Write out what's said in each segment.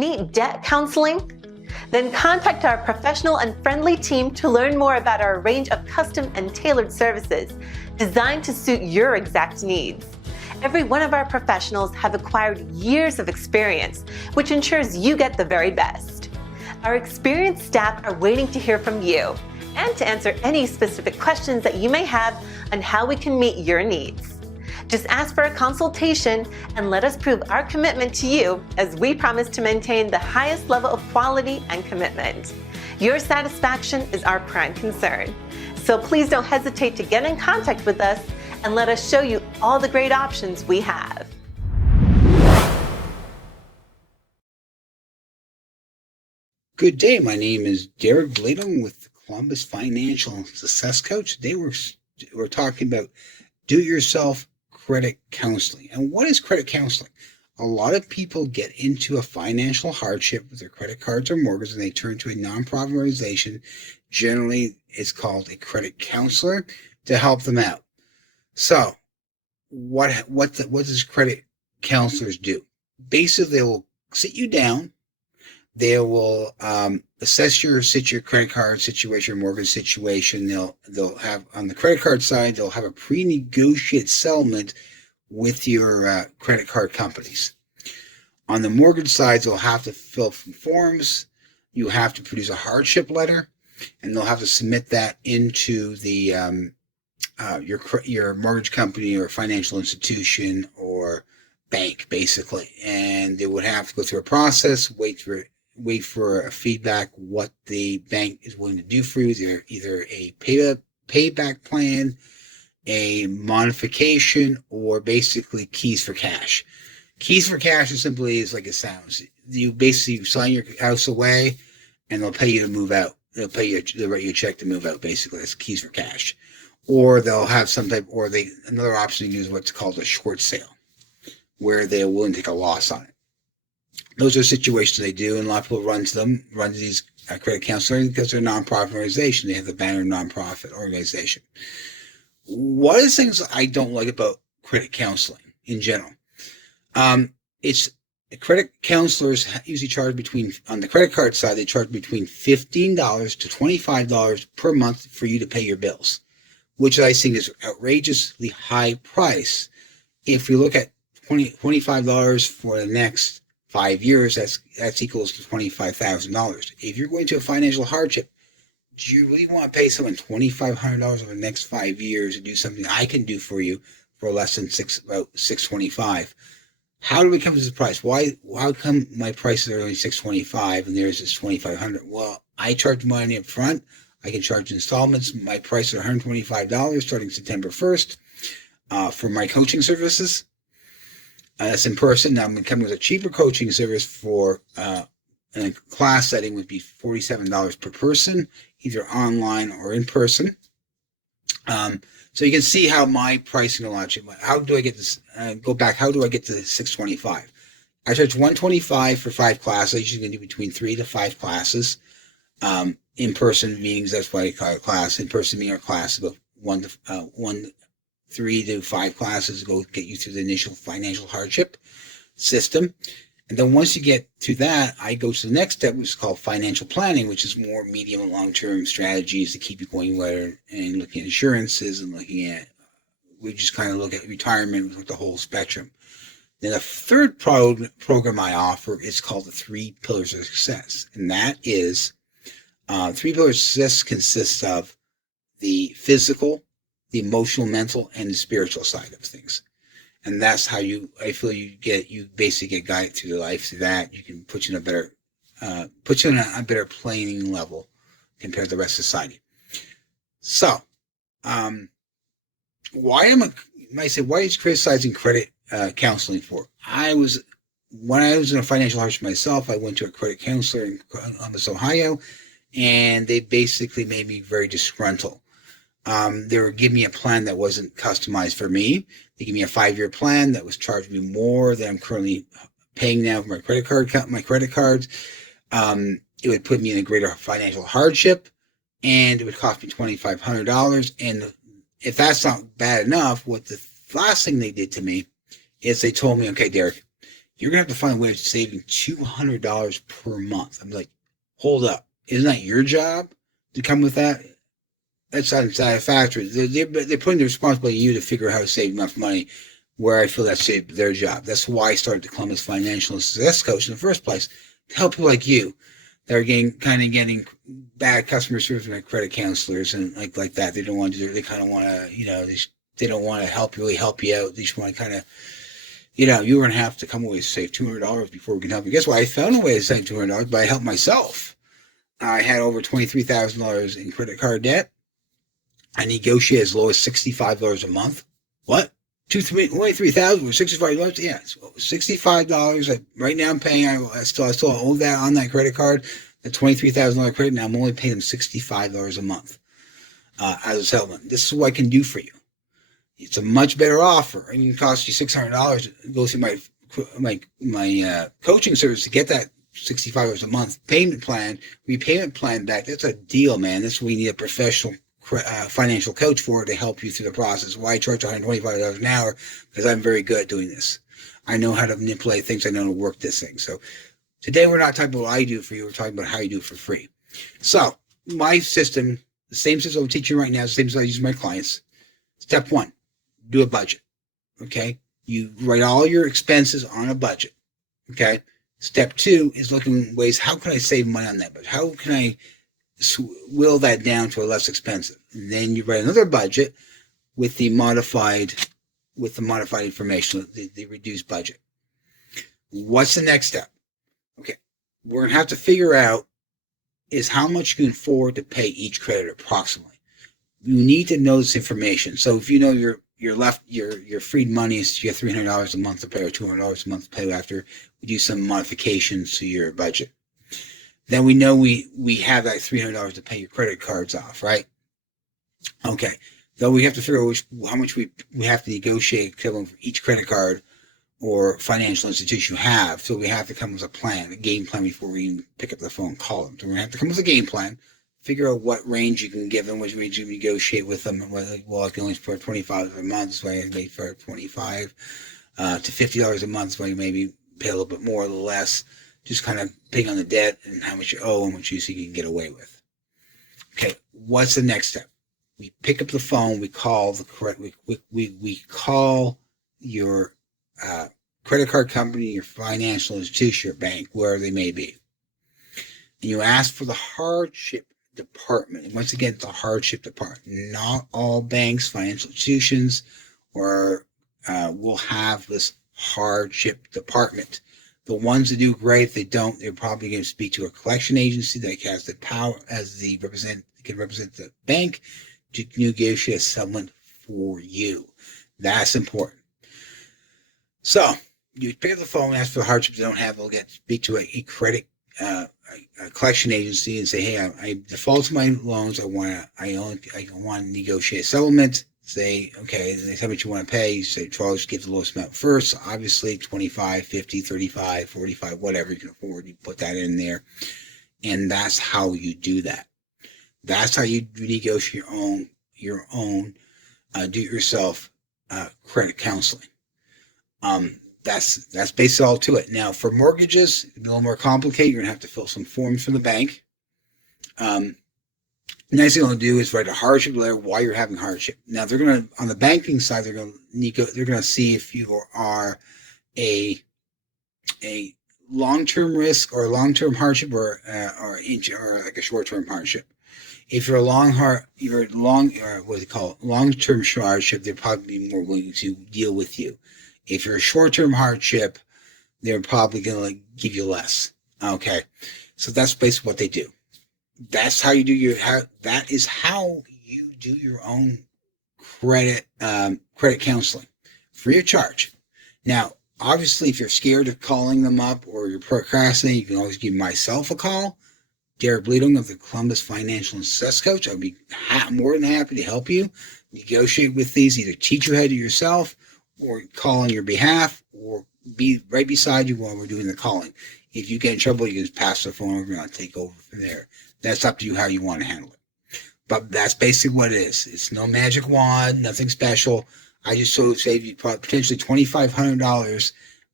Need debt counseling? Then contact our professional and friendly team to learn more about our range of custom and tailored services designed to suit your exact needs. Every one of our professionals have acquired years of experience, which ensures you get the very best. Our experienced staff are waiting to hear from you and to answer any specific questions that you may have on how we can meet your needs. Just ask for a consultation and let us prove our commitment to you, as we promise to maintain the highest level of quality and commitment. Your satisfaction is our prime concern. So please don't hesitate to get in contact with us and let us show you all the great options we have. Good day. My name is Derek Bladum with Columbus Financial Success Coach. Today we're talking about do-it-yourself credit counseling. And what is credit counseling? A lot of people get into a financial hardship with their credit cards or mortgage, and they turn to a nonprofit organization. Generally, it's called a credit counselor to help them out. So, what does credit counselors do? Basically, they will sit you down. They will assess your credit card situation, your mortgage situation. They'll have, on the credit card side, they'll have a pre-negotiated settlement with your credit card companies. On the mortgage side, they'll have to fill some forms. You have to produce a hardship letter, and they'll have to submit that into the your mortgage company or financial institution or bank, basically. And they would have to go through a process, wait for a feedback what the bank is willing to do for you, either a payback plan, a modification, or basically keys for cash. Keys for cash is like it sounds. You basically sign your house away and they'll pay you to move out. They'll write you a check to move out, basically. That's keys for cash. Or they'll have another option to use what's called a short sale, where they're willing to take a loss on it. Those are situations they do, and a lot of people run to these credit counselors because they're a nonprofit organization. They have the banner nonprofit organization. One of the things I don't like about credit counseling in general, credit counselors usually charge on the credit card side, they charge between $15 to $25 per month for you to pay your bills, which I think is outrageously high price. If you look at $25 for the next 5 years, that's equals to $25,000. If you're going to a financial hardship, do you really want to pay someone $2,500 over the next 5 years to do something I can do for you for less than about $625? How do we come to this price? How come my prices are only $625 and theirs is $2,500? Well, I charge money up front. I can charge installments. My price is $125 starting September 1st for my coaching services. That's in person. Now I'm going to come with a cheaper coaching service for in a class setting would be $47 per person, either online or in person. So you can see how my pricing logic. How do I get this? Go back. How do I get to $625? I charge $125 for 5 classes. I usually going to do between 3 to 5 classes. In-person meetings, that's why I call it class. In-person meeting or class, about 3 to 5 classes to go get you through the initial financial hardship system. And then once you get to that, I go to the next step, which is called financial planning, which is more medium and long-term strategies to keep you going better, and looking at insurances and we just kind of look at retirement with the whole spectrum. Then the third program I offer is called the 3 Pillars of Success. And that is 3 Pillars of Success consists of the physical, the emotional, mental, and the spiritual side of things. And that's how you basically get guided through the life. Through that, you can put you in a better playing level compared to the rest of society. So, why is criticizing credit counseling for? When I was in a financial hardship myself, I went to a credit counselor in Columbus, Ohio, and they basically made me very disgruntled. They were giving me a plan that wasn't customized for me. They gave me a 5-year plan that was charging me more than I'm currently paying now for my credit cards. It would put me in a greater financial hardship, and it would cost me $2,500. And if that's not bad enough, what the last thing they did to me is they told me, okay, Derek, you're going to have to find a way of saving $200 per month. I'm like, hold up. Isn't that your job to come with that? That's not a factor. They're putting the responsibility on you to figure out how to save enough money where I feel that's their job. That's why I started the Columbus Financial Success Coach in the first place, to help people like you that are getting bad customer service from credit counselors and like that. They don't want to do it. They kind of want to, they don't want to really help you out. They just want to kind of, you're going to have to come away and save $200 before we can help you. Guess what? I found a way to save $200, but I helped myself. I had over $23,000 in credit card debt. I negotiate as low as $65 a month. What? $23,000 with $65? Yeah, it's $65. Right now I'm paying, I still owe that on that credit card, the $23,000 credit. Now I'm only paying them $65 a month as a settlement. This is what I can do for you. It's a much better offer. I mean, it costs you $600 to go through my coaching service to get that $65 a month repayment plan back. That's a deal, man. That's what we need a professional financial coach for, to help you through the process. Why I charge $125 an hour? Because I'm very good at doing this. I know how to manipulate things. I know how to work this thing. So today we're not talking about what I do for you. We're talking about how you do it for free. So my system, the same system I'm teaching right now, is the same system I use with my clients. Step one, do a budget. Okay. You write all your expenses on a budget. Okay. Step two is looking at ways, how can I save money on that budget? How can I will that down to a less expensive? And then you write another budget with the modified information, the reduced budget. What's the next step? Okay, we're gonna have to figure out is how much you can afford to pay each creditor approximately. You need to know this information. So if you know your freed money is, you have $300 a month to pay or $200 a month to pay after we do some modifications to your budget. Then we know we have that $300 to pay your credit cards off, right? Okay. Though we have to figure out how much we have to negotiate equivalent for each credit card or financial institution you have. So we have to come with a game plan before we even pick up the phone and call them. So we're going to have to come with a game plan, figure out what range you can give them, which range you negotiate with them. Well, I can only for $25 a month, so I may for $25 to $50 a month, so you maybe pay a little bit more, a little less. Just kind of paying on the debt and how much you owe and what you see you can get away with. Okay, what's the next step? We pick up the phone. We call we call your credit card company, your financial institution, your bank, wherever they may be, and you ask for the hardship department. And once again, it's the hardship department. Not all banks, financial institutions, will have this hardship department. The ones that do great, if they don't, they're probably going to speak to a collection agency that has the power can represent the bank to negotiate a settlement for you. That's important. So you pick up the phone, ask for the hardship they don't have. They'll speak to a credit a collection agency and say, hey, I defaulted my loans. I want to negotiate a settlement. Say, okay, they tell me what you want to pay. You say, Charles, give the lowest amount first. Obviously, 25, 50, 35, 45, whatever you can afford. You put that in there. And that's how you do that. That's how you negotiate your own do-it-yourself credit counseling. That's basically all to it. Now, for mortgages, it's a little more complicated. You're going to have to fill some forms for the bank. Next thing they'll do is write a hardship letter why you're having hardship. Now they're going to, on the banking side, they're going to see if you are a long-term risk or a long-term hardship or like a short-term hardship. If you're long-term hardship, they're probably be more willing to deal with you. If you're a short-term hardship, they're probably going to give you less. Okay, so that's basically what they do. That's how you do that is how you do your own credit counseling free of charge. Now, obviously, if you're scared of calling them up or you're procrastinating, you can always give myself a call. Derek Bleeding of the Columbus Financial and Success Coach. I'll be more than happy to help you negotiate with these, either teach you how to do yourself or call on your behalf or be right beside you while we're doing the calling. If you get in trouble, you can just pass the phone over and I'll take over from there. That's up to you how you want to handle it. But that's basically what it is. It's no magic wand, nothing special. I just save you potentially $2,500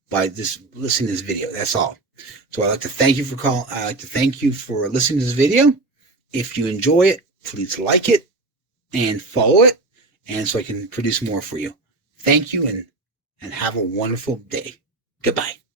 by listening to this video. That's all. So I'd like to thank you for I'd like to thank you for listening to this video. If you enjoy it, please like it and follow it, and so I can produce more for you. Thank you, and have a wonderful day. Goodbye.